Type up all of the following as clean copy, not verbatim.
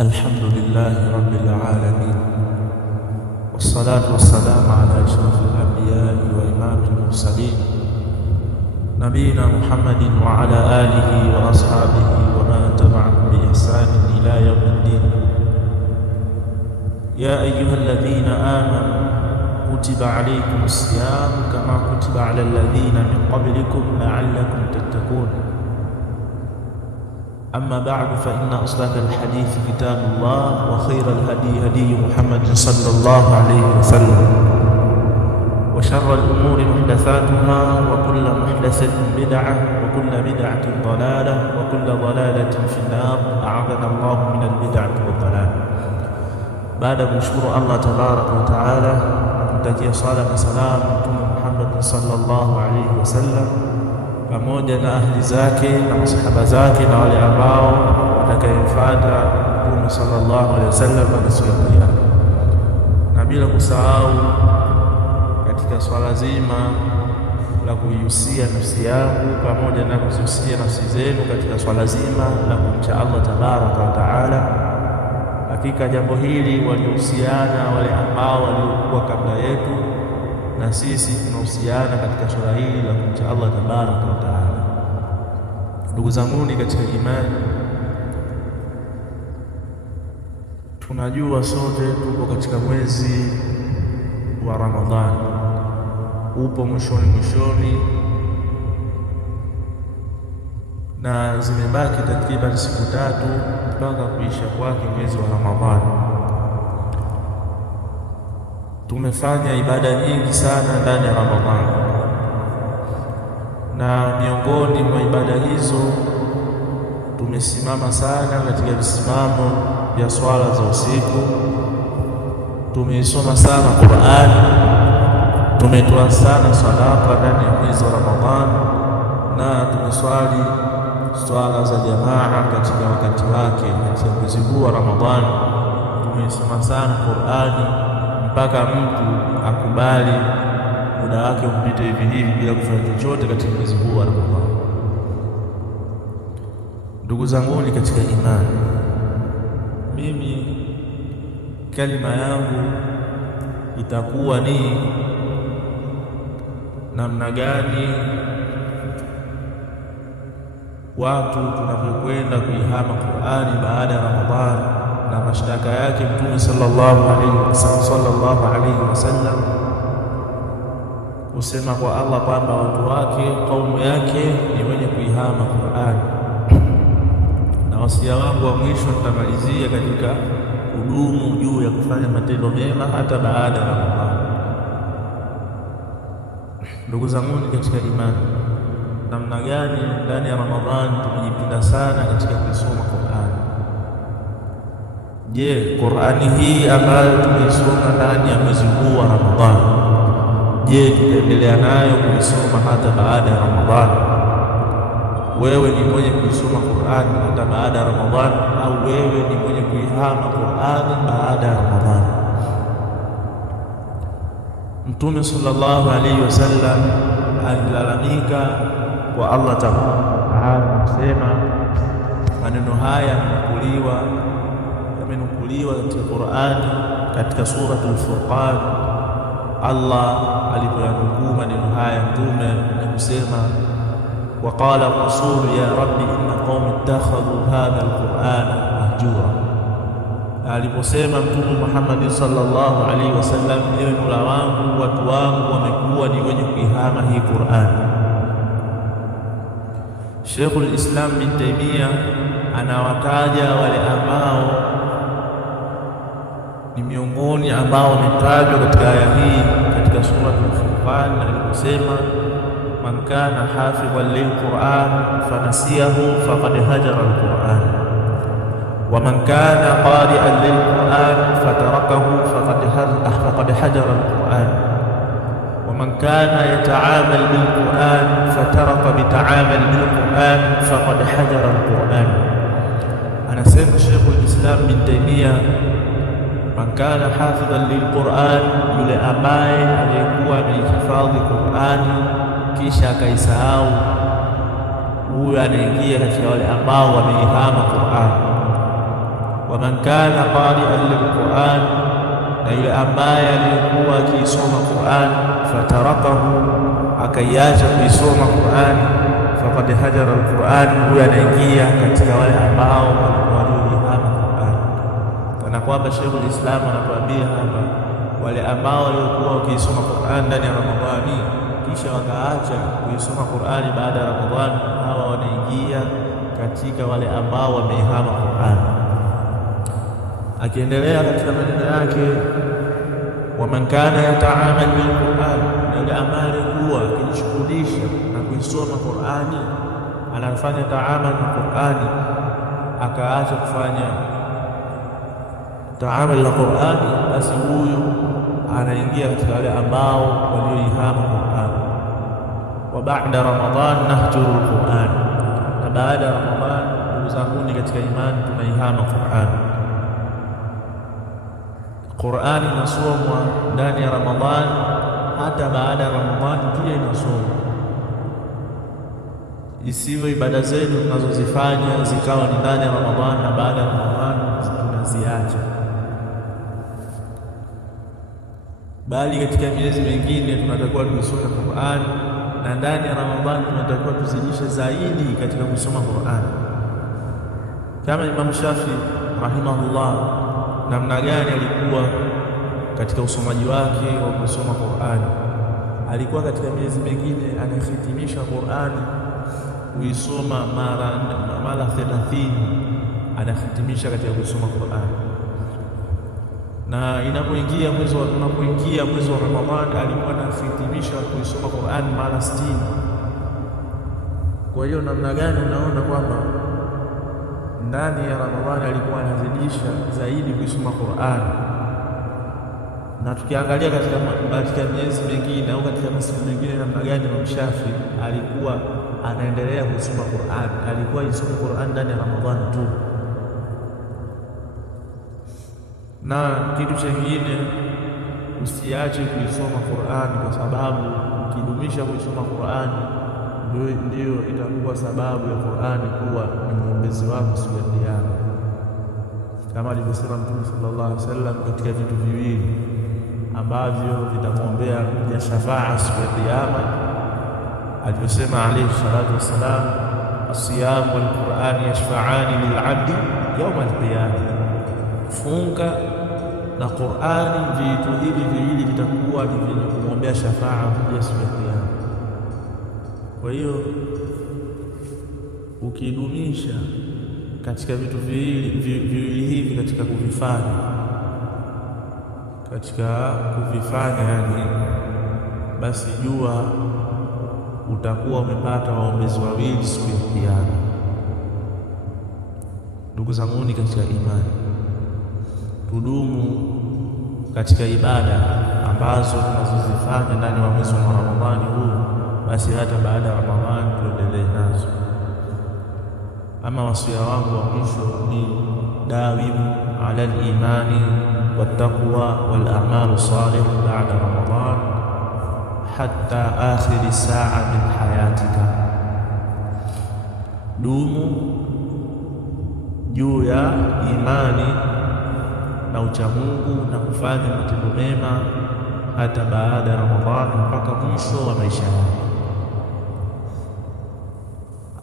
الحمد لله رب العالمين، والصلاة والسلام على أشرف الأنبياء وإمام المرسلين نبينا محمد وعلى آله وأصحابه ومن تبعهم بإحسان إلى يوم الدين. يا أيها الذين آمنوا كتب عليكم الصيام كما كتب على الذين من قبلكم لعلكم تتقون. أما بعد، فإن أصدق الحديث كتاب الله، وخير الهدي هدي محمد صلى الله عليه وسلم، وشر الأمور محدثاتها، وكل محدثة بدعة، وكل بدعة ضلالة، وكل ضلالة في النار. أعاذنا الله من البدعة والضلال. بعد kumshukuru Allah tabaraka wa taala, kumtakia sala na salamu Mtume Muhammad sallallahu alayhi wasallam pamoja na ahli zake na masahaba zake na wale ambao watakayemfuata Mtume sallallahu alayhi wasallam hadi siku ya Kiyama. Na bila kusahau katika swala zima la kuihusia nafsi yangu pamoja na kuzihusia nafsi zenu katika swala zima la kumcha Allah tabaraka wa taala. Hakika jambo hili walihusiana wale ambao waliokuwa kabla yetu, na sisi tunahusiana katika swala hili la kumcha Allah tabaraka wa taala. Ndugu zanguni katika imani, tunajua sote tuko katika mwezi wa Ramadhani, upo mwishoni na zimebaki takriban siku 3 mpaka kuisha kwake mwezi wa Ramadhani. Tumefanya ibada nyingi sana ndani ya Ramadhani, na miongoni mwa ibada hizo tumesimama sana katika visimamo vya swala za usiku, tumeisoma sana Qur'an, tumetoa sana sadaka ndani ya mwezi wa Ramadhani, na tumeswali swala za jamaa katika wakati wake katika mwezi huu wa Ramadhani. Tumesoma sana Qur'ani mpaka mtu akubali muda wake upite hivi hivi bila kufanya chochote katika mwezi huu wa Ramadhani. Ndugu zangu ni katika imani, mimi kalima yangu itakuwa ni namna gani watu tunavyokwenda kuihama Qur'ani baada ya Ramadhani, na mashtaka yake Mtume sallallahu alaihi wasallam kusema kwa Allah kwamba watu wake, kaumu yake ni wenye kuihama Qur'ani. Na wasia wangu wa mwisho nitamalizia katika kudumu juu ya kufanya matendo mema hata baada ya Ramadhani. Ndugu zangu katika imani, namna gani ndani ya Ramadhani tumejipinda sana katika kusoma Qur'ani. Je, Qur'ani hii ambayo tumeisoma ndani ya mwezi huu wa Ramadhani, je, tutaendelea nayo kuisoma hata baada ya Ramadhani? Wewe ni mwenye kuisoma Qur'ani hata baada ya Ramadhani, au wewe ni mwenye kuihama Qur'ani baada ya Ramadhani? Mtume sallallahu alaihi wasallam alilalamika kwa Allah taala kusema maneno haya yamenukuliwa katika Qur'ani katika suratul Furqan. Allah alipoyanukuu maneno haya Mtume na kusema, waqala rasulu ya rabbi inna qaumi ittakhadhu hadha alqur'ana mahjura. Aliposema Mtume Muhammad sallallahu alaihi wasallam, ewe Mola wangu, watu wangu wamekuwa ni wenye kuihama hii Qur'ani. Sheikhul Islam bin Taymiyah anawataja wale ambao ni miongoni ambao wametajwa katika aya hii katika suratul Furqan, aliposema man kana hafidhan lilquran fanasiyahu faqad hajara alquran, wa man kana qari'an lilquran fatarakahu faqad hajara alquran, ومن كان يتعامل بالقرآن فترك بتعامل بالقرآن فقد حجر القرآن. أنا سمع شيخ الإسلام بن تيمية من كان حافظا للقرآن يلي أماي aliyekuwa amehifadhi Qur'ani kisha akaisahau, huyu anaingia katika wale ambao wameihama Qur'ani. wa man kana qari'an lilquran, na yule ambaye alikuwa akisoma Qur'an fatarakahu, akaiacha kuisoma Qur'an, faqad hajara alquran, huyo anaingia katika wale ambao walioihama Qur'an. Kana kwamba Sheikhul Islam anatuambia hapa wale ambao waliokuwa wakisoma Qur'an ndani ya Ramadhani kisha wakaacha kuisoma Qur'ani baada ya Ramadhani, hawa wanaingia katika wale ambao wameihama Qur'an. Akiendelea katika maneno yake, wa man kana yata'amal bil Qur'an, yule ambaye alikuwa akijishughulisha na kuisoma Qur'ani, anafanya ta'amal na Qur'ani, akaacha kufanya ta'amal na Qur'ani, basi huyu anaingia katika wale ambao walioihama Qur'an. Wa ba'da Ramadhan nahjuru al-Qur'an, na baada ya Ramadhan ndugu zangu katika imani tunaihama Qur'an. Qur'ani inasomwa ndani ya Ramadhan, hata baada ya Ramadhan pia inasomwa. Isiwe ibada zetu tunazozifanya zikawa ni ndani ya Ramadhan na baada ya Ramadhan tunaziacha, bali katika miezi mingine tunatakiwa tusome Qur'an, na ndani ya Ramadhani tunatakiwa tuzidishe zaidi katika kusoma Qur'an. Kama Imam Shafi rahimahullah, namna gani alikuwa katika usomaji wake wa kusoma Qur'an. Alikuwa katika miezi mingine anahitimisha Qur'an kuisoma mara 30, anahitimisha katika kusoma Qur'an. Na inapoingia mwezi wa Ramadhani alikuwa anahitimisha kuisoma Qur'an mara 60. Kwa hiyo namna gani unaona kwamba ndani ya Ramadhani alikuwa anazidisha zaidi kuisoma Qur'an. Na tukiangalia katika miezi mingine au katika masiku mengine, namna gani Imam Shafi alikuwa anaendelea kusoma Qur'an, alikuwa isoma Qur'an ndani ya Ramadhani tu. Na kitu kingine, usiache kuisoma Qur'an, kwa sababu ukidumisha kuisoma Qur'an ndio itakuwa sababu ya Qur'an kuwa ni mwombezi wako siku ya Kiyama, kama alivyosema Mtume sallallahu alaihi wasallam katika vitu viwili ambavyo vitamwombea mja shafaa siku ya Kiyama. Alivyosema alayhi salatu wassalam, as-siyam wal Qur'an yashfa'ani lil 'abdi yawm al-qiyamah, funga na Qur'ani, vitu hivi viwili vitakuwa ni vyenye kumwombea shafaa mja siku ya Kiyama. Kwa hiyo ukidumisha katika vitu viwili hivi katika kuvifanya yani, basi jua utakuwa umepata waombezi wawili siku ya Kiyama. Ndugu zanguni katika imani, tudumu katika ibada ambazo tunazozifanya ndani ya mwezi wa Ramadhani huu, basi hata baada ya Ramadhani tuendelee nazo. Ama wasia wangu wa mwisho ni dawimu ala al-imani wattaqwa wal a'malu salih ba'da Ramadhan hatta akhir saa min hayatika. Dumu juu ya imani na uchamungu na kufanya matendo mema hata baada ya Ramadhani, mpaka mwisho wa maisha yako.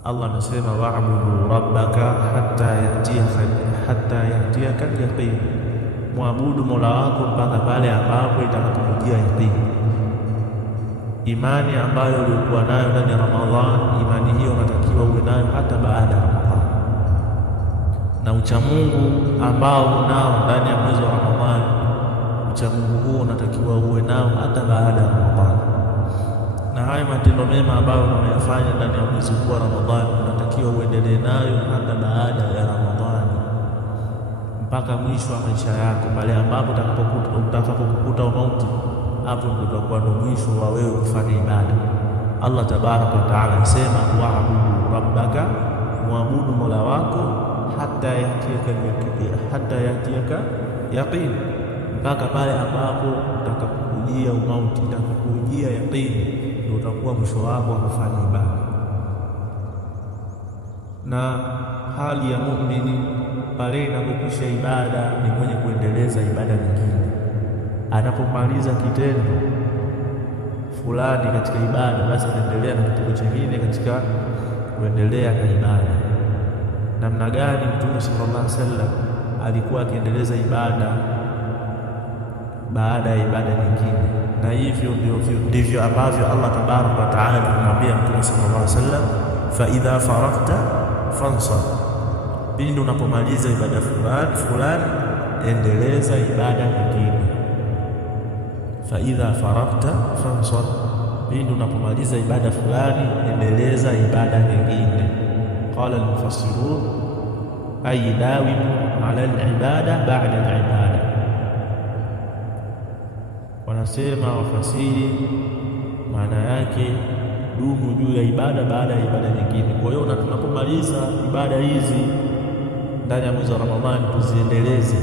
Allah anasema wa'budu rabbaka hatta yatiyaka al-yaqin, muabudu Mola wako mpaka pale ambapo itakapokujia yaqini. Imani ambayo ulikuwa nayo ndani ya Ramadhani, imani hiyo unatakiwa uwe nayo hata baada ya Ramadhani, na uchamungu ambao unao ndani ya mwezi wa Ramadhani, uchamungu huo unatakiwa uwe nao hata baada ya Ramadhani. Na haya matendo mema ambayo unayofanya ndani ya mwezi huu wa Ramadhani unatakiwa uendelee nayo hata baada ya Ramadhani mpaka mwisho wa maisha yako, pale ambapo utakapokukuta mauti, hapo ndio utakuwa ndo mwisho wa wewe kufanya ibada. Allah tabaraka wa taala anasema wa'budu rabbaka, muabudu Mola wako hatta yatiyaka yaqin, mpaka pale ambapo utakapokujia umauti, utakapokujia yaqini, ndio utakuwa mwisho wako wa kufanya ibada. Na hali ya muumini pale inapokwisha ibada ni mwenye kuendeleza ibada nyingine. Anapomaliza kitendo fulani katika ibada, basi anaendelea na kitendo kingine katika kuendelea na ibada. Namna gani Mtume sallallahu alaihi wasallam alikuwa akiendeleza ibada baada ya ibada nyingine? Na hivyo ndivyo ambavyo Allah tabaraka wa taala kumwambia Mtume sallallahu alaihi wasallam, fa idha faragta fansab, pindi unapomaliza ibada fulani endeleza ibada nyingine. Fa idha faragta fansab, pindi unapomaliza ibada fulani endeleza ibada nyingine. Qala al-mufassirun ay dawimu ala al-ibada ba'da al-ibada. Wanasema wafasiri, maana yake dumu juu ya ibada baada ya ibada nyingine. Kwa hiyo tunapomaliza ibada hizi ndani ya mwezi wa Ramadhani tuziendeleze,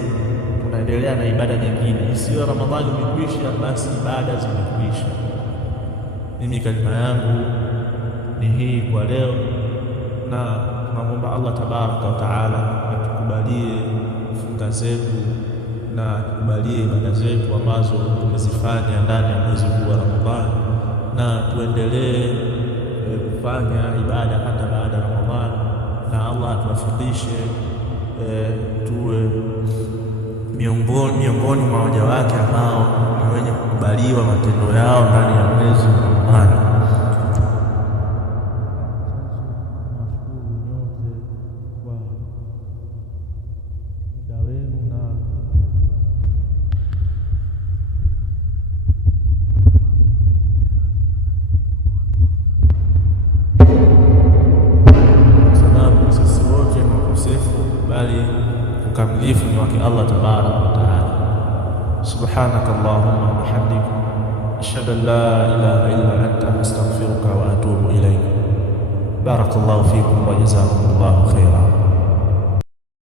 tunaendelea na ibada nyingine. Isiyo Ramadhani imekwisha basi ibada zimekwisha. Mimi kalima yangu ni hii kwa leo, na tunamwomba Allah tabaraka wa taala atukubalie funga zetu na atukubalie ibada zetu ambazo tumezifanya ndani ya mwezi huu wa Ramadhani, na tuendelee kufanya ibada hata baada ya Ramadhani, na Allah atuwafikishe tuwe miongoni mwa waja wake ambao ni wenye kukubaliwa matendo yao ndani ya mwezi wa Ramadhani. Ukamilifu ni wake Allah tabaraka wa taala. Subhanaka Allahumma wa bihamdika, ashhadu an la ilaha illa anta, astaghfiruka wa atubu ilayk. Barakallahu fikum wa jazakumullahu khairan.